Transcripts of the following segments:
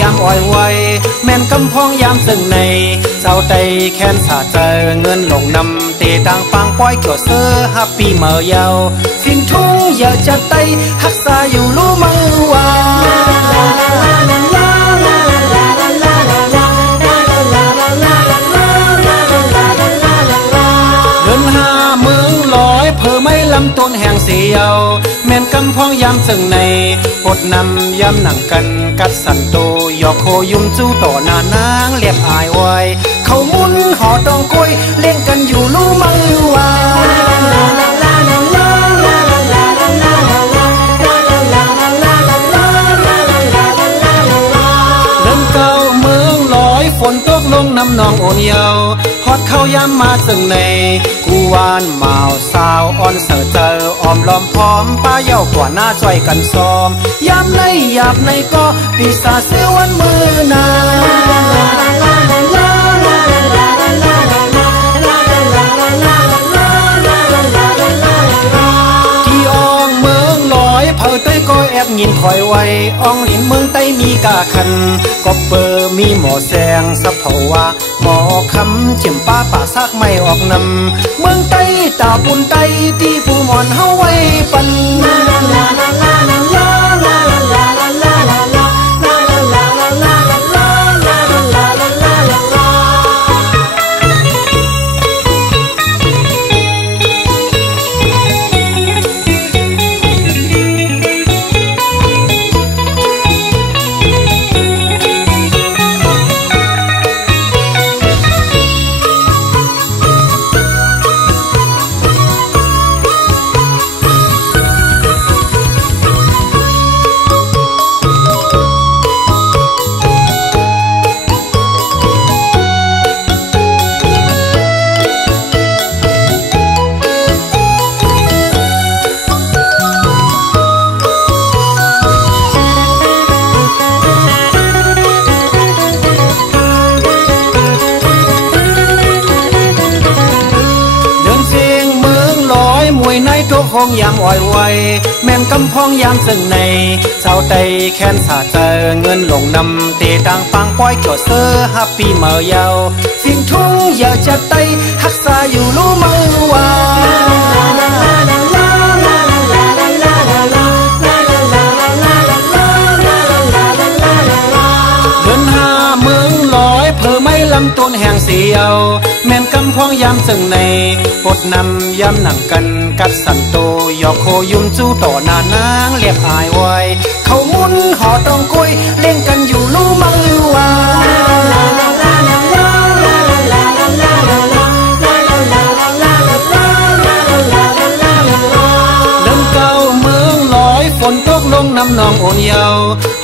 ยามอ่อยไวแม่นกำพองยามซึ่งในเจ้าไตแค้นสาเจอเงินหลงนำเตต่างปังป้อยเกี่ยวเสื้อฮับปีเมื่อยาวฟินทุ่งอย่าจะไตฮักษาอยู่รู้มังว่าเพื่อไม่ลำต้นแห่งเสียวแม่นกำพองยามจึงในปดนำยำหนังกันกัดสันโตยอกโคยุ่มจู้ต่อหน้านางเรียบอายไว้เขามุนหอดองกล้วยเล่นกันอยู่รู้มังว่าเดินเก่าเมืองลอยฝนตกลงน้ำนองโอนเยาฮอดเข้ายามมาจึงในกูวานเมาสาวอ่อนเสือเจอออมล้อมพร้อมป้าเย้ากว่าหน้าจ่อยกันซ้อมยามในหยาบในก็ปีศาจเสียวันมือนาที่อ่องเมืองลอยเผาต้อยก็แอบยินคอยไว้อ่องลินเมืองใต้มีกาคันก็เปอร์มีหมอแสงสับเผาวาหมอคำเจียมป้าป่าซากไม่ออกนำเมืองใต้ตาปุ่นใต้ที่ผู้หมอนเฮาไว้ปันคงยามอ่อยไวแม่นกำพองยามซึ่งในเจ้าไตแค้นสาเจอเงินหลงนำเตต่างปังป้อยเกี่ยวเสื้อฮับปีเมื่อยาวฟินทุ่งอย่าจะไตฮักษาอยู่รู้มังว่าเดินหาเมืองลอยเพื่อไม่ลำต้นแห่งเสียวแม่นกำพองยามจึงในปดนำยำหนังกันกัดสันโตยอกโคยุ่มจู้ต่อหน้านางเรียบอายไว้เขามุนหอดองกล้วยเล่นกันอยู่รู้มังว่าเดินเก่าเมืองลอยฝนตกลงน้ำนองโอนเยา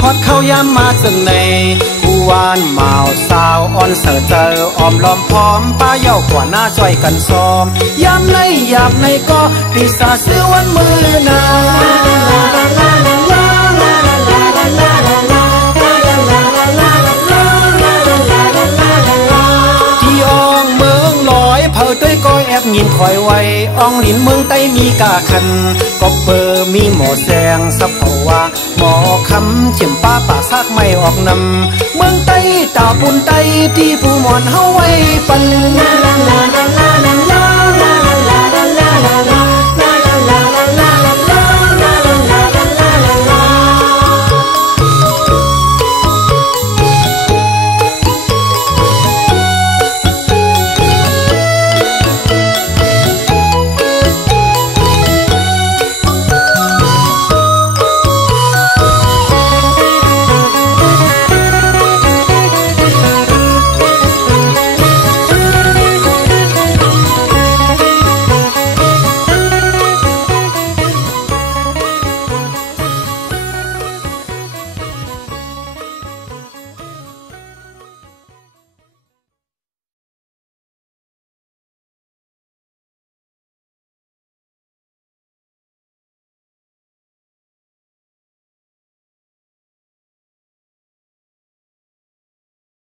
ฮอดเข้ายามมาจึงในวานเมาสาวอ่อนเสือเจอออมล้อมพร้อมป้าเย้ากว่าหน้าจ่อยกันซ้อมยามในหยาบในก็ปีศาจเสียวันมือนาที่อ่องเมืองลอยเผาต้อยก็แอบยินคอยไว้อ่องลินเมืองใต้มีกาคันก็เปอร์มีหมอแสงสับเผาวาหมอคำเจียมป้าป่าซากไม่ออกนำเมืองใต้ตาปุ่นใต้ที่ผู้หมอนเฮาไว้ปัน